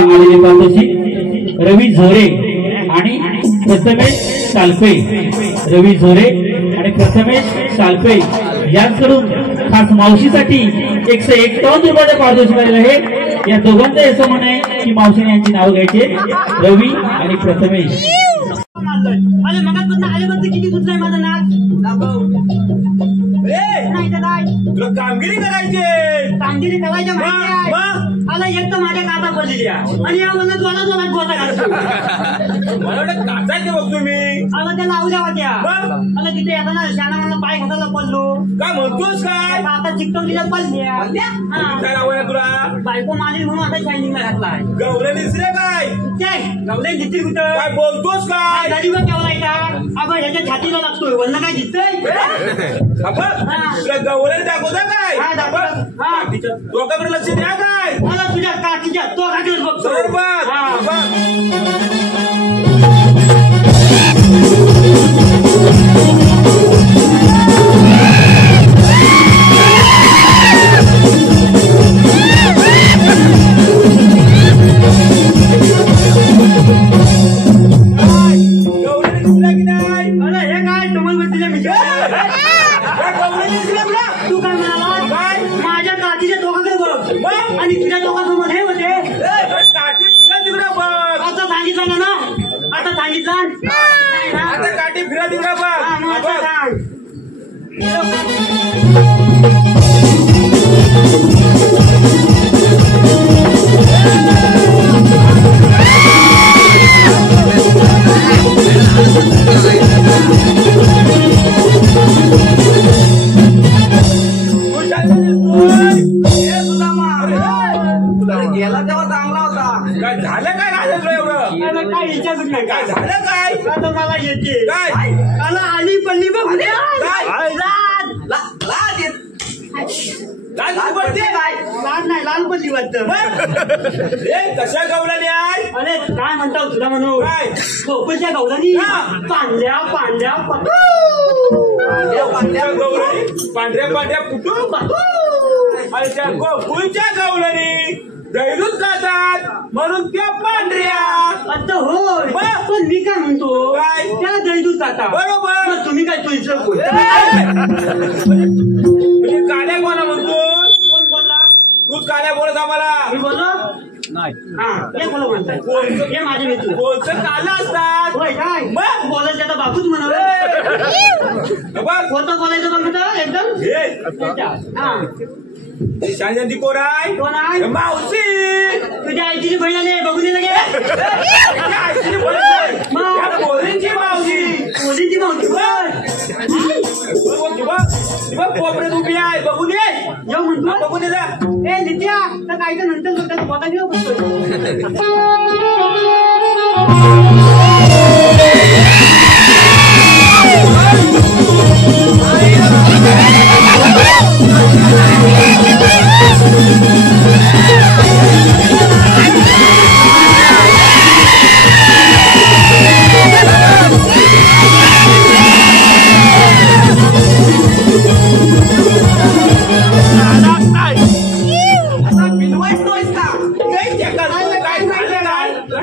आलेले पातोशी रवी झोरे आणि प्रथमेश सालपे, रवी झोरे आणि प्रथमेश सालपे यांकडून खास मावशीसाठी 151 रुपयाचे पारितोषिक आलेले आहे। या दोघांचं असं म्हणणं आहे की मावशीने यांची नाव घ्यायचे, रवी आणि प्रथमेश। अरे मगापासून आलेपर्यंत किती सुचलंय माझं नाक नाही तर काय तुला कामगिरी करायची, कामगिरी करायच्या माहिती आहे। आला एक तर माझ्या काचा पडलेली आणि या मला जोरात जोरात गोता घालतो। मला वाटतं काचायचे बघ तुम्ही। आला त्याला आवड्या होत्या, आला तिथे येताना शाना मला पाय घाताला पडलो। काय म्हणतोस काय? आता चिकटवलीला पडल्या काय नाव आहे तुला? बायको मारली म्हणून आता शायनिंगला घातलाय। गवले दिसले काय? गवले दिसतील कुठं? काय बोलतोस काय? गाडीवर ठेवलायचा अगं ह्याच्या छातीला लागतोय, वरनं काय दिसतंय? तुला गवले दाखवता काय? डोक्याकडे लक्ष द्या काय? मला तुझ्या काकीच्या तो काकीच बघतो। तू काय म्हणाला? माझ्या काकीच्या दोघांकडे बघ आणि तुझ्या दोघांसमोर हे होते। आता सांगितलं ना, आता सांगितलं आता काठी फिरा तिकडे बघ। गेला तेव्हा चांगला होता। काय झालं काय राहिलं एवढं? काय विचारच नाही काय झालं काय? आता मला येते काय? मला आली पडली बघ लाल नाही लाल पडली वाटतं। कशा गवल्याने आहे? अरे काय म्हणता तुला म्हणू काय? खोपच्या गवलानी पांढऱ्या पांढऱ्या पांढऱ्या पांढऱ्या कुटुंब आणि त्या गोकुळच्या गवल्याने दैलूच जातात म्हणून त्या पांढऱ्या। आता होय पण मी काय म्हणतो काय? त्या दैदूत जाता बरोबर। मग तुम्ही काय तुझं म्हणजे काड्या कोणा म्हणतो? कोण बोलला? तूच काड्या बोलत आम्हाला? मी बोललो नाही। हा हे बोला म्हणताय हे माझे मित्र बोलचं काला असतात होय काय? मग बोलायचं त्याचा बापूच म्हणावं कोणतं बोलायचं बघ म्हणतं एकदम हा शांती कोण आहे? कोण आहे? मावशी। तुझ्या आईची बहिणाने बघून दिलं गे पोरींची मावशी, पोलीची मावशी कोपऱ्यात उभी आहे, बघून ये येऊ म्हणतो बघून ये जा। ए नित्या तर काय तर नंतर लोकांना बोला घेऊ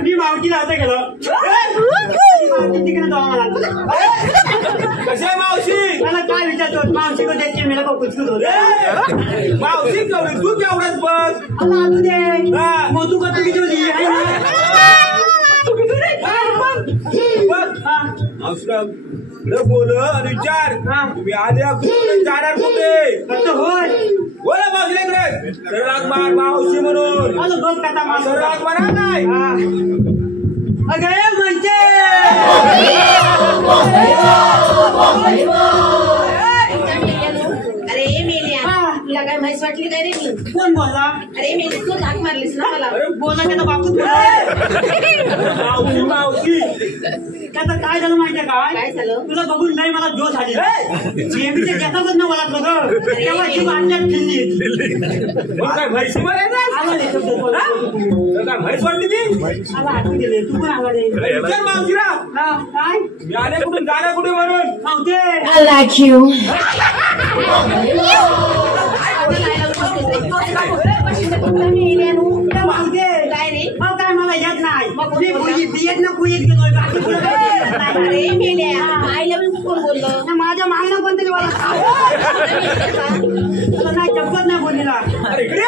मी मावशीला आता गेलो तिकडे जाऊ मला कशा मावशी? मला काय विचारतो मावशी को देखील मला कुचकुच होत मावशी कवडी तू तेवढंच बघ। आता तू दे मग तू कधी किती आहे ना मावशीला बोल आणि विचार तुम्ही आल्या जाणार कुठे? होय बोला मावशीला इकडे सरळ मार मावशी म्हणून बघ कथा सरळ मारा काय? अगे म्हणजे अरे मेलिया तुला काय म्हैस वाटली काय रे? मी कोण बोलला? अरे मेली तू हाक मारलीस ना मला। बोला त्याचा बापूच मावशी मावशी त्याचं काय झालं माहितीये काय? काय झालं? तुला बघून नाही मला जोश आली जेमीच्या घेतातच ना मला तेव्हा ती बाटल्यात फिरली काय म्हैशी आला रे शब्द बोला. काय म्हैस वाटली ती? आला हाती गेले तू पण आला रे विचार मावशीला काय मी आले कुठून जाणार कुठे म्हणून नव्हते I like you. काय रे मी बीएड ना कुईत गेलोय बाकी पुढे अरे मेल्या आईला पण कोण बोललं माझ्या मागणं कोणतरी मला नाही चपकत नाही बोललेला अरे इकडे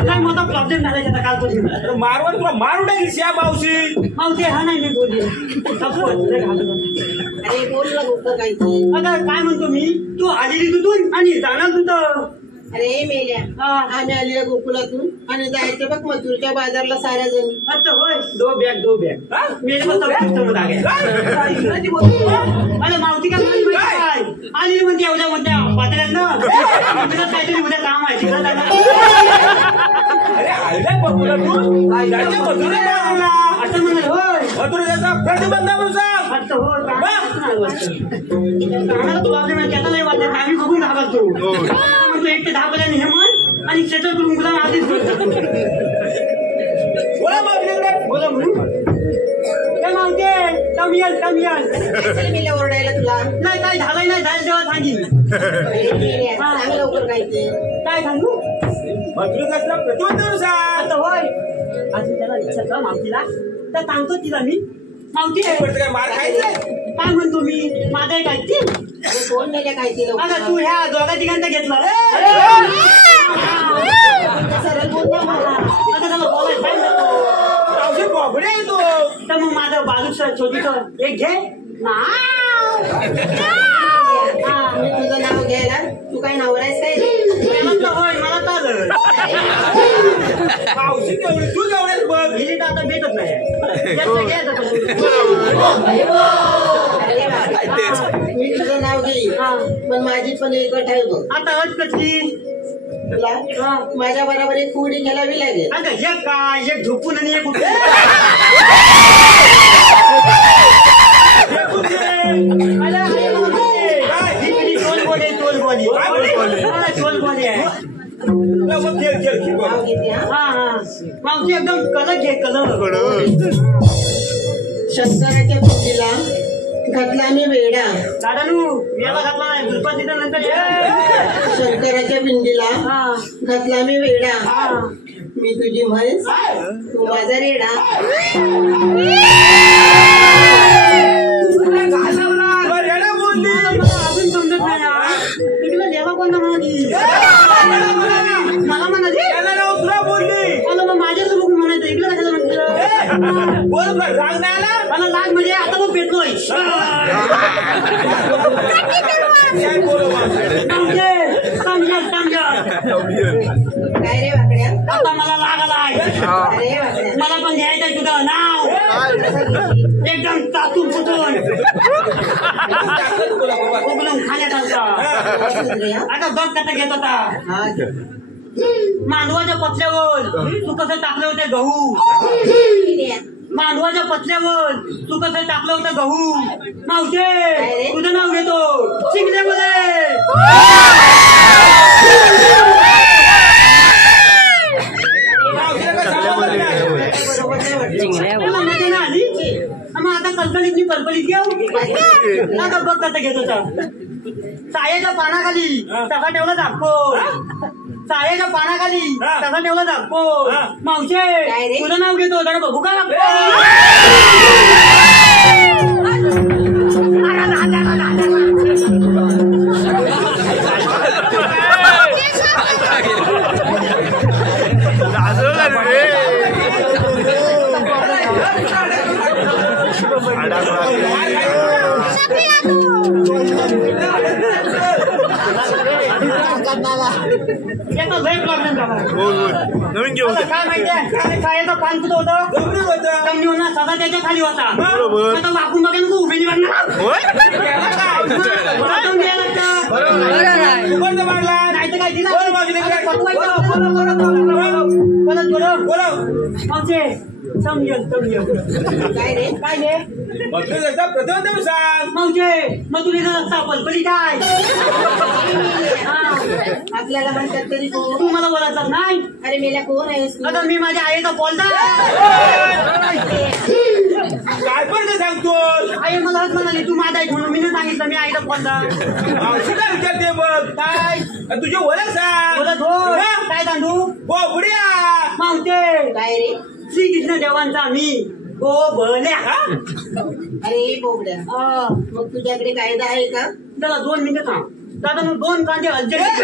काय मोठा प्रॉब्लेम झाला त्याचा कालपासून मारवण तुला मारू टाकेल श्या मावशी मावशी हा नाही मी बोलली अरे बोललं होतं काही आता काय म्हणतो मी तू आलेली तिथून आणि जाणार तुझं अरे मेल्या हा. आम्ही आलेल्या गोकुळातून आणि जायचं बघ मथुरच्या बाजारला साऱ्या जण अच्छा होय दो बॅग मेरे को सब सिस्टम आ गया अरे मावती काय म्हणते माहिती काय आली म्हणते एवढ्या मोठ्या पातळ्यांना काहीतरी उद्या काम आहे तिकडं जाणार. अरे आयला बघूला तू जायचं मथुरेला असं म्हणाल होय मथुरेचा प्रतिबंध म्हणून सांग वाटतं हो प्रॉब्लेम आहे त्याचा नाही वाटत आम्ही बघून घाबरतो म्हणतो 1 ते 10 पर्यंत हे म्हण आणि सेटल करून गुलाम आधीच बोला मावशीकडे बोला म्हणून काय मावते कमियल कशाला मेल्या ओरडायला तुला नाही काय झालंय नाही झालं तेव्हा सांगीन अरे मेल्या सांग लवकर काय ते काय सांगू मथुरेचा प्रतिबंध म्हणून सांग आता होय अजून त्याला विचारलं मावतीला तर सांगतो तिला मी मावती काय मार खायचंय काय म्हणतो मी माझं एक ऐकतील अरे कोण मेल्या काय ते लवकर अगं तू ह्या दोघा तिघांचं घेतलं सरळ बोल ना मला आता त्याला बोलायचं काय म्हणतो मावशी बोबडे आहे तू तर मग माझं बाजूचं छोटीच एक घे ना मी तुझं नाव घ्यायला तू काय नवरायस काय होय मला चालत मावशी केवढी तू केवढ्याच बघ गेली तर आता भेटत नाही अरे मी तुझं नाव घेईन पण माझी पण एक अट आहे बघ आता अट कसली तुला माझ्या बरोबर एक कुडी खेळावी लागेल अगं एक काय एक झोपून आणि एक उठून नाव घेते हा मावशी एकदम कलर घे कलर शंकराच्या पिंडीला घातला मी वेडा दादानू याला घातला नाही दुर्पातीच्या नंतर शंकराच्या पिंडीला घातला मी वेडा मी तुझी म्हैस तू माझा रेडा अजून समजत नाही तिकडे देवा कोणता म्हणाली मला म्हणाली तुला बोलली मला मग माझ्याच बघून म्हणायचं इकडे कशाला म्हटलं बोल राग नाही आला मला लाग म्हणजे आता मग पेटलोय काय रे वाकड्या आता मला लागलाय अरे वाकड्या मला पण घ्यायचंय तुझं नाव एकदम तातून फुटून उगलून खाण्यात आलता आता बघ कसा घेत होता हा मांडवाच्या पतल्यावर तू कसं टाकलं होतं गहू मांडवाच्या पतल्यावर तू कसं टाकलं होतं गहू मावशे तुझं नाव घेतो शिंगले मध्ये मजा ना आली मग आता कलकलीतली पलपलीत घेऊ आता बघ कसं घेत होता सायाच्या पानाखाली तसा ठेवला दाखव सायाच्या पानाखाली तसा ठेवला दाखव मावशे तुझं नाव घेतो जरा बघू का याचा लय प्रॉब्लेम झाला नवीन घेऊ काय माहितीये सायाचं पान कुठं होतं कमी होणार सदा त्याच्या खाली होता आता वाकून बघा ना तू उभे नाही नाही तर काय दिला समजेल काय रे काय रे प्रतिबंध सांग मावशे मग तुला जर असता पलपली काय आपल्याला म्हणतात तरी तू मला बोलायचं नाही अरे मेल्या कोण आहेस तू? आता मी माझ्या आईचा बोलता काय पण ते सांगतो आई मला आज म्हणाली तू माझा आई म्हणून मी नाही सांगितलं मी आईचा बोलता मावशी काय विचारते मग काय तुझी ओळख सांग बोलत हो काय सांगू बोबड्या मावशे काय रे श्रीकृष्ण देवांचा मी गोबल्या. अरे बोबड्या, मग तुझ्याकडे कायदा आहे का? त्याला 2 मिनिटं थांब दादा. मग 2 कांदे अर्जंट.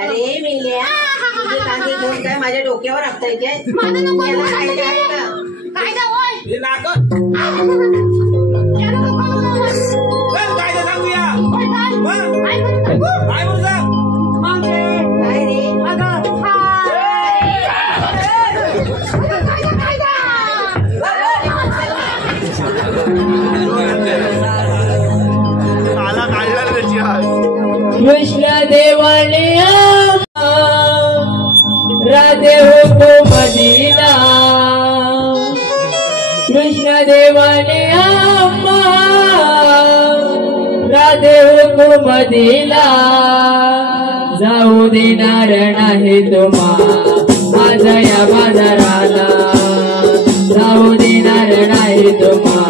अरे मेल्या, तुझे कांदे घेऊन काय माझ्या डोक्यावर आपताय काय? याला कायदा आहे का? कायदा होय कायदा सांगूया. काय काय बोलता? मग काय रे? अगं कृष्ण देवाने राधे हुकुम दिला. कृष्ण देवाने राधे हुकुम दिला. जाऊ देणार नाही तुम्हा आज या बाजाराला. जाऊ देणार नाही तुम्हा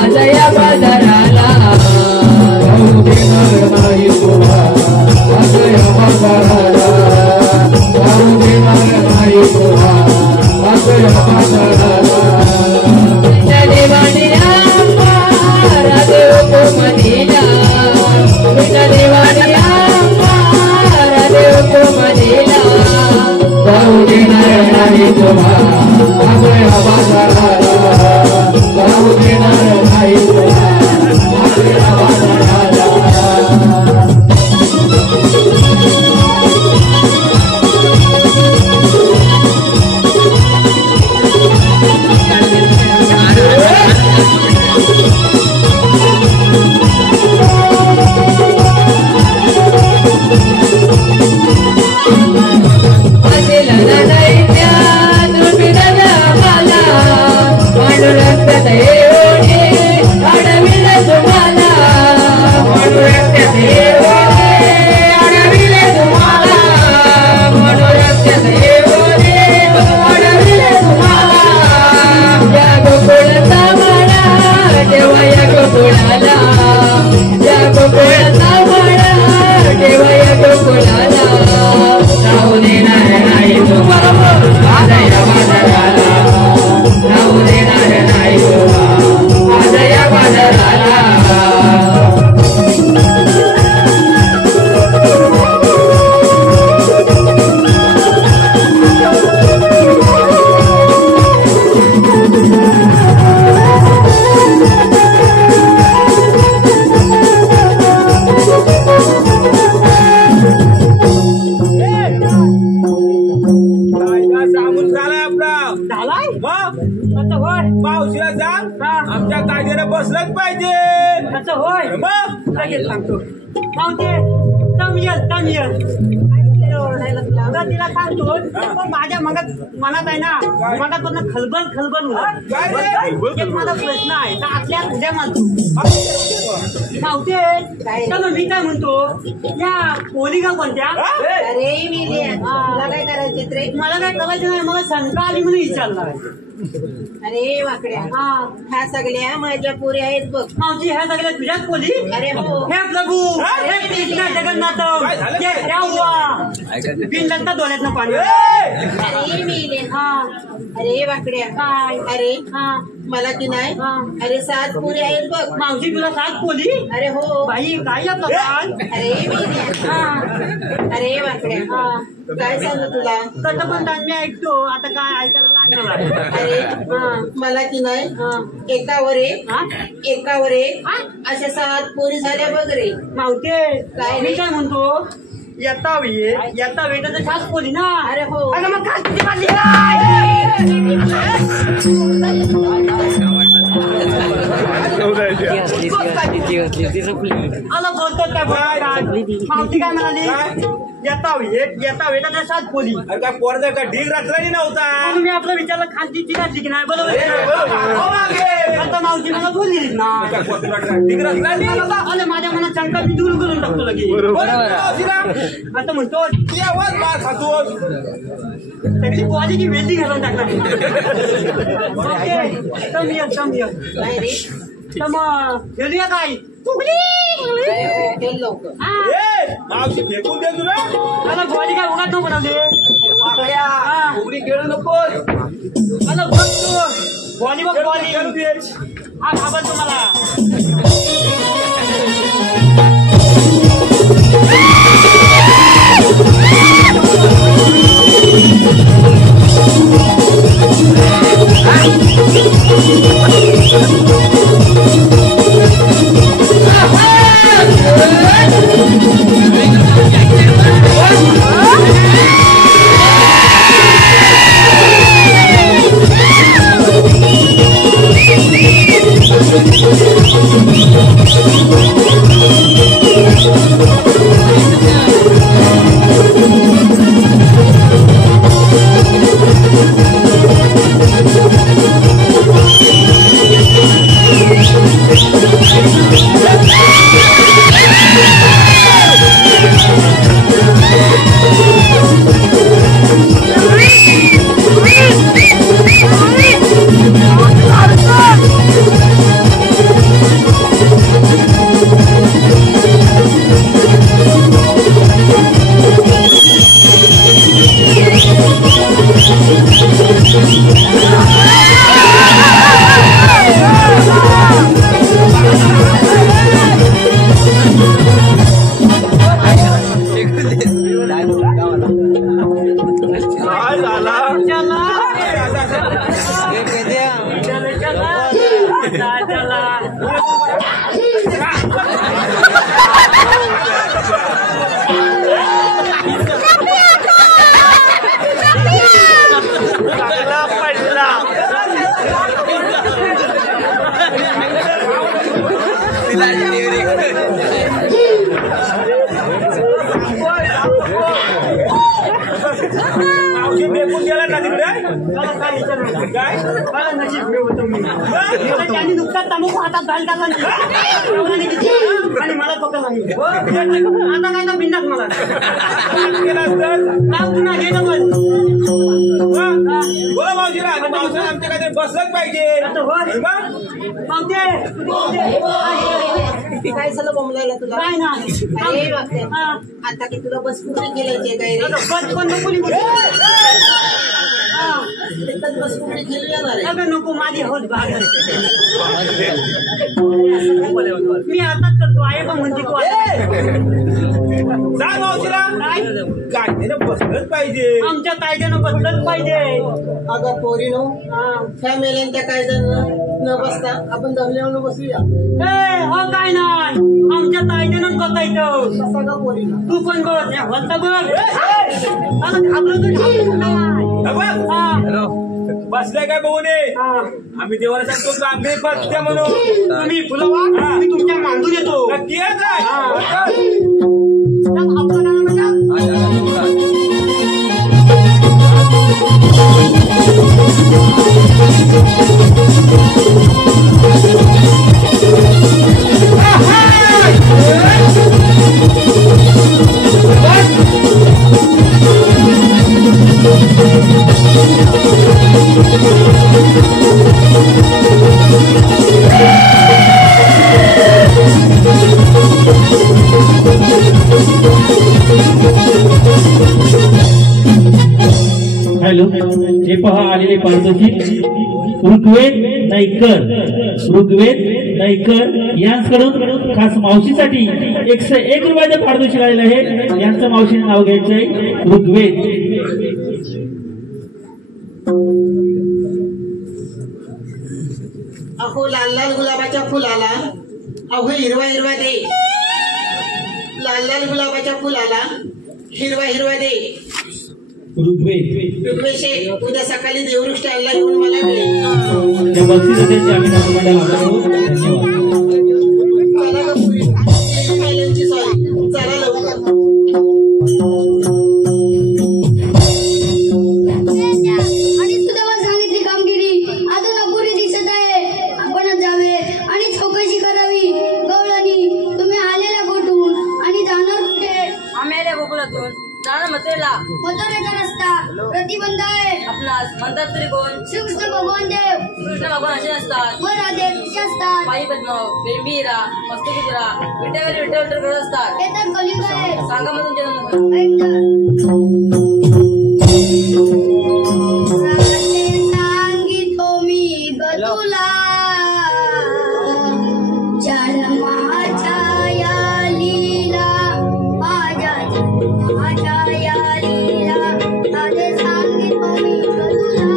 आज या बाजाराला. जाऊ देणार नाही तुम्हा आज या बाजाराला. जाऊ देणार नाही तुम्हा आज या बाजाराला. कृष्ण देवाने राधे हुकुम दिला. कृष्ण देवाने राधे हुकुम दिला. जाऊ देणार नाही तुम्हा आज या बाजाराला. जाऊ देणार नाही तुम्हा आज या बाजाराला. मावशीला सांग आमच्या कायद्याने बसलंच पाहिजे. असं होय मग लगेच सांगतो. पाहुणे तमियल तिला सांगतो. पण माझ्या मनात आहे ना, मनात खलबल होणार. एक माझा प्रश्न आहे तर आतल्या उद्या मानतो पाहुणे. तर मी काय म्हणतो, या पोलिका कोणत्या? अरे मेल्या, तुला काय करायचे रे? मला काय करायचं नाही, मला शंका आली म्हणून विचारला. अरे वाकड्या, ह्या सगळ्या माझ्या पुरी आहेत बघ. मावशी ह्या सगळ्या तुझ्याच पोली? अरे हो. हे प्रभू, हे कृष्ण जगन्नाथ, बिन लगता डोळ्यातनं पाणी. अरे मेल्या, अरे वाकड्या, काय? अरे मला की नाही, अरे 7 पुरी आहेत बघ. मावशी तुला 7 पोली? अरे हो बाई काय या प्रकार? अरे मेल्या, अरे वाकड्या, काय सांगू तुला? कसं पण मी ऐकतो, आता काय ऐकायला लागणार. अरे मला की नाही, एकावर एक अशा 7 पोरी झाल्या बघ रे. मावते काय मी काय म्हणतो, येता वेळ तर 7 पोली ना. अरे हो. अगं मग काय किती वाजली? आला बोलतो काय? मावशी काय म्हणाली? येता वेळ तर 7 पोली. अरे काय पोरचा का ढीग रचला नव्हता. म्हणून मी आपलं विचारलं खालची चिकाची की नाही. बरोबर आता मावशी मला बोलली ना. ढीग रचला अरे माझ्या मनात शंका मी दूर करून टाकतो लगेच. आता म्हणतो त्याची बॉडी की वेल्डिंग घालून टाकला. काय रे? तर मग घेऊया काय खेळ लवकर. ए, मावशी फेकून दे तुला मला गोळी काय उगाच नको बनवली उघडी खेळू नको मला बघ तू गोळी बघ गोळी हा घाबर तुम्हाला मावशी फेकून गेला ना तिकडे काय मला नशीब मिळवतो मी त्यांनी नुकताच तंबाखू हातात घाल टाकला आणि मला पकडला मी आता काय ना बिंदात मला पुन्हा घे पण बोला मावशीला मावशी आमच्या काहीतरी बसलंच पाहिजे काय झालं बोंबलायला तुला काय ना अरे वागते. आता की तुला बस कुठे गेलायचे काय रे बस पण नको निघू. तिथंच बस कुठे गेली जाणार आहे. अगं नको माझी होत भाग मी आताच करतो आहे पण म्हणते तू जा मावशीला कायद्याने बसलंच पाहिजे आमच्या कायद्यानं बसलंच पाहिजे. अगं पोरीनो त्या मेल्यांच्या कायद्यानं न बसता आपण जमल्यावर बसूया. हो काय नाही आमच्या कायद्यानं बसायचं. कसा का पोरीनो तू पण बस या होता बघ घाबरतो बसलाय काय बघू नये आम्ही देवाला सांगतो का आम्ही बसते म्हणून तुम्ही फुलवा मी तुमच्या मांडून येतो. नक्की आहे काय हॅलो हे पहा आलेले पारितोषिक ऋग्वेद नाईकर यांच्याकडून खास मावशीसाठी 101 रुपयाचं पारितोषिक आलेलं आहे. यांचं मावशीने नाव घ्यायचं आहे ऋग्वेद. अहो लाल लाल गुलाबाच्या फुलाला अहो हिरवा हिरवा दे. लाल लाल गुलाबाच्या फुलाला हिरवा हिरवा दे. ऋग्वेद ऋग्वेशे उद्या सकाळी देवृष्टी आणला घेऊन मला मिळेल. त्या बक्षिसाचे आम्ही नागोबाला धन्यवाद. चला गं पुरी पहिल्यांची सॉरी चला लवकर. आणि सुद्धा सांगितली कामगिरी अजून अपुरी दिसत आहे. आपणच जावे आणि चौकशी करावी. गवळणी तुम्ही आलेल्या कुठून आणि जाणार कुठे? आम्ही आल्या गोकुळातून. जाणं मथुरेला. मथुरेचा रस्ता प्रतिबंध आहे. आपणास म्हणतात तरी कोण? श्रीकृष्ण भगवान देव. कृष्ण भगवान असे नसतात. व राधे कसे असतात? पायी पद्म बिरबिरा मस्तुकीपुरा विटेवर विटे विटे करत असतात. हे तर कलियुग आहे. सांगा मग तुमच्या जन्म. सांगितो मी ग तुला जन्माच्या या लीला माझ्या जन्माच्या या लीला राधे सांगितो मी ग तुला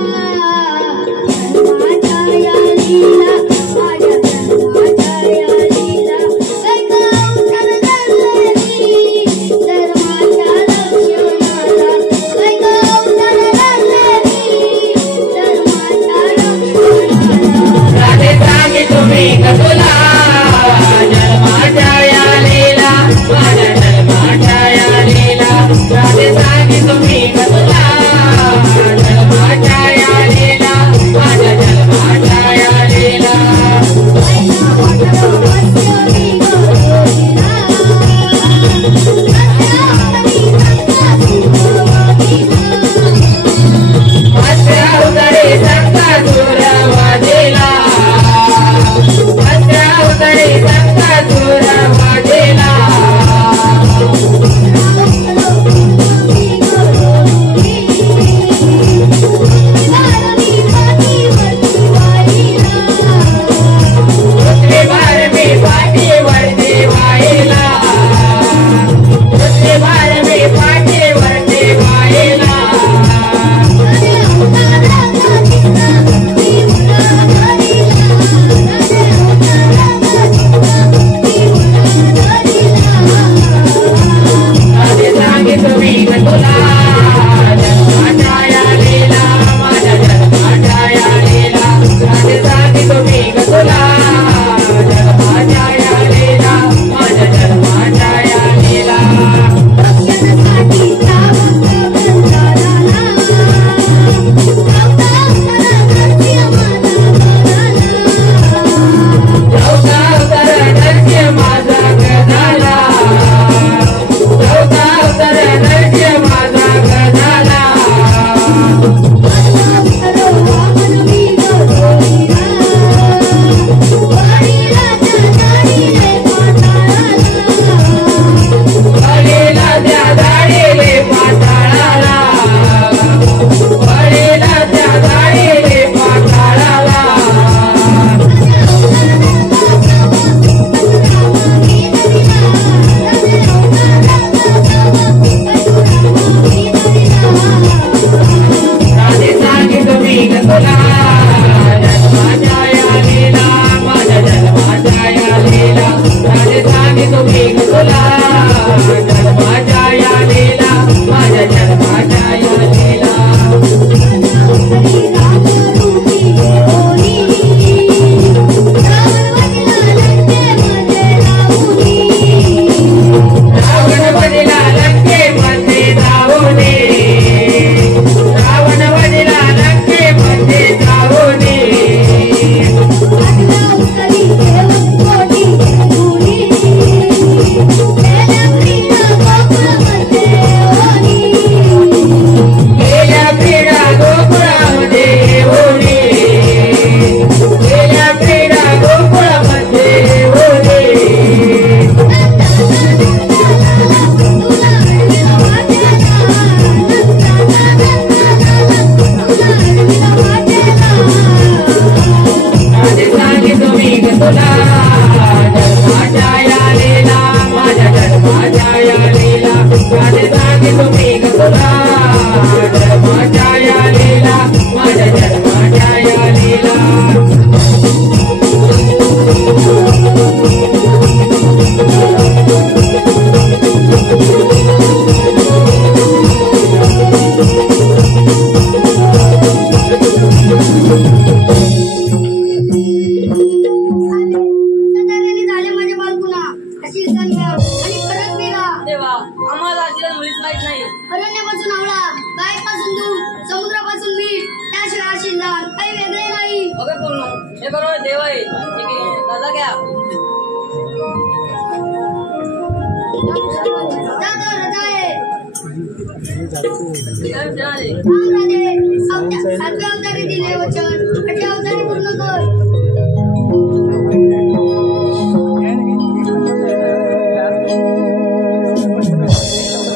जन्माच्या या लीला माझ्या जन्माच्या या लीला वैगवतर धरलेली धर्माच्या लक्ष्मणाला वैगवतर धरलेली धर्माच्या लक्ष्मणाला राधे सांगे तुम्ही कसोला जन्माच्या या लीला माझ्या जन्माच्या या लीला राधे सांगे तुम्ही कसोला जन्माच्या या लीला माझ्या जन्माच्या या लीला उतरे संता सुरवादीला उतरे संता सुरवादीला दुसरे बार में पाठी वरते वाईला दुसरे बार में पाठी वरते वाईला राधे सांगे तुम्ही कसोला जन्माच्या या लीला माझ्या जन्माच्या या लीला राधे सांगे तुम्ही कसोला जन्माच्या या लीला माझ्या जन्माच्या या लीला चौथा अवतार नरसिंह माझा गदाला चौथा अवतार नरसिंह माझा गदाला वडीला त्या दाढीले पाताळाला वडीला त्या दाढीले पाताळाला राधे सांगे तुम्ही कसोला जन्माच्या या लीला माझ्या जन्माच्या या लीला राधे सांगे तुम्ही कसोला जन्माच्या या लीला माझ्या जन्माच्या या लीला रावण वडिला लंकेमध्ये जाऊने रावण वडिला लंकेमध्ये जाऊने गेल्या क्रीडा गोकुळामध्ये होणे गेल्या क्रीडा गोकुळामध्ये होणे राधे सांगे तुम्ही कसोला जन्माच्या या लीला माझ्या जन्माच्या या लीला राधे सांगे तुम्ही कसोला जन्माच्या या लीला माझ्या जन्माच्या या लीला झाले माझ्या बालकुना अशी आणि परत मेला. देवा आम्हाला आजीला मुलीच माहित नाही. अरण्यापासून आवळा गायपासून दूध समुद्रापासून मीठ त्याशिवाय शिंदाण काही वेगळे नाही. अगे पूर्ण हे बरोबर देव आहे. ठीक आहे दादा घ्या. दादा रजा आहे. विचारले. थांब राधे, सातव्या अवतारी दिले वचन, आठव्या अवतारी पूर्ण कर.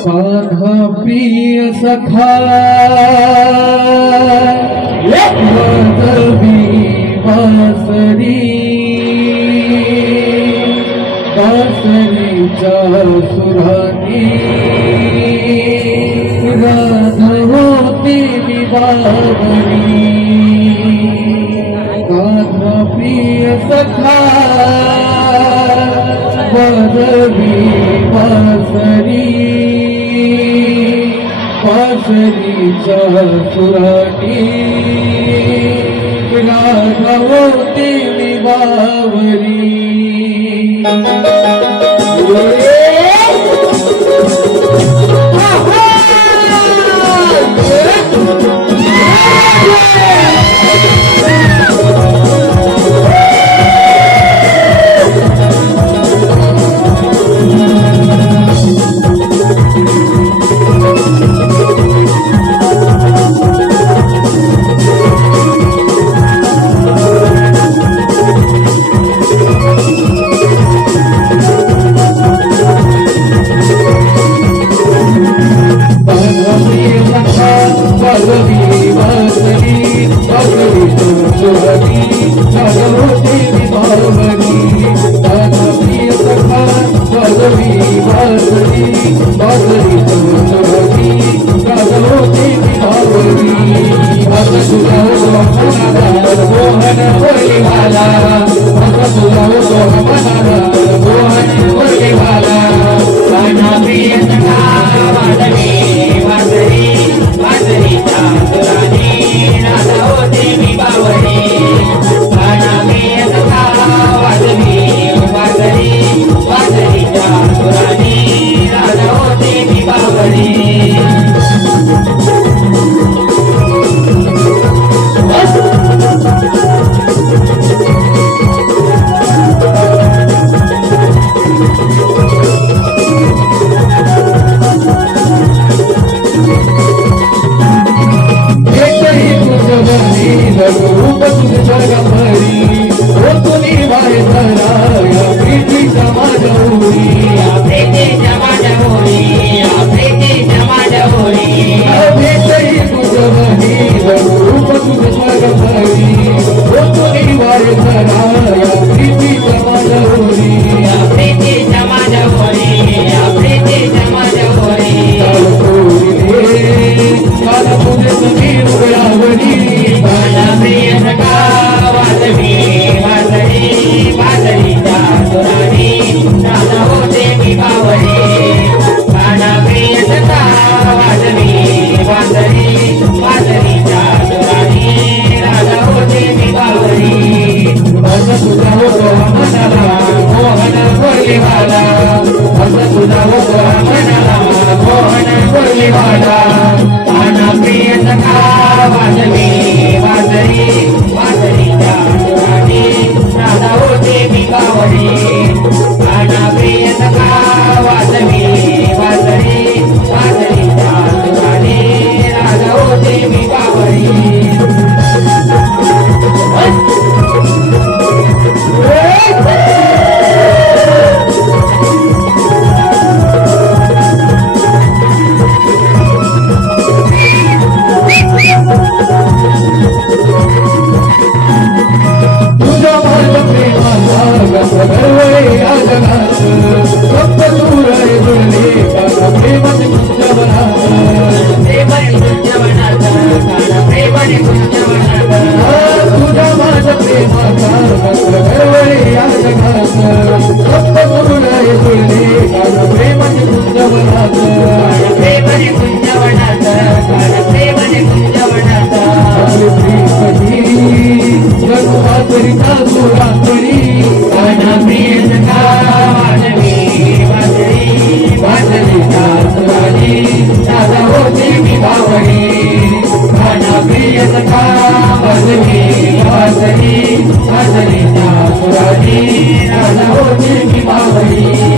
कान्हा प्रिय सखा वदवी वासरी वासरीच्या सुरानी राधा होती विवाहरी. कान्हा प्रिय सखा वदवी वासरी वासरीच्या सुरानी राधा होती विवाहरी. राधा होती विवाहरी.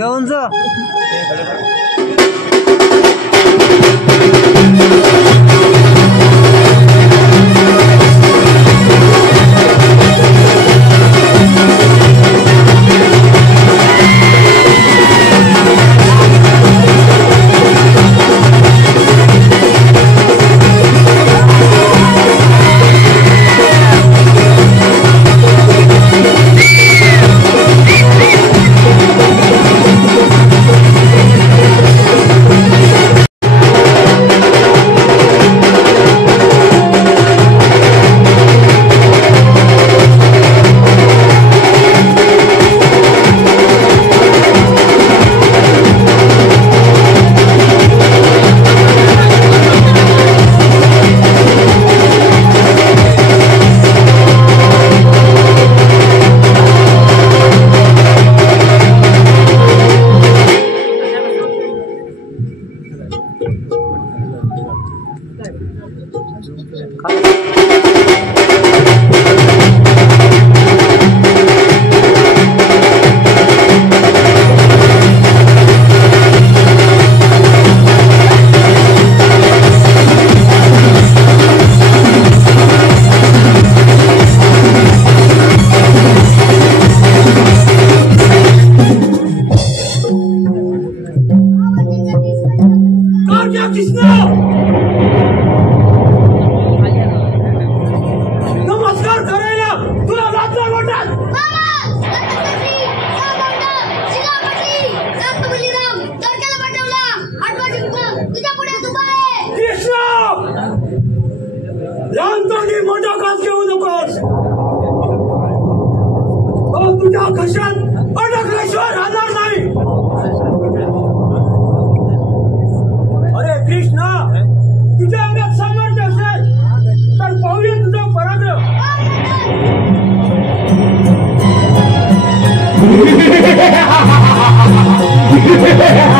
घेऊन जा. नमस्कार करायला तुला लाचा वाटत. लहानपणी मोठा कास घेऊ नकोस. तुझ्या कशात अडकल्याशिवाय राहणार नाही. अरे कृष्णा, तुझ्या अंगात सामर्थ्य असेल तर पाहूया तुझा पराक्रम. Ha ha ha ha ha!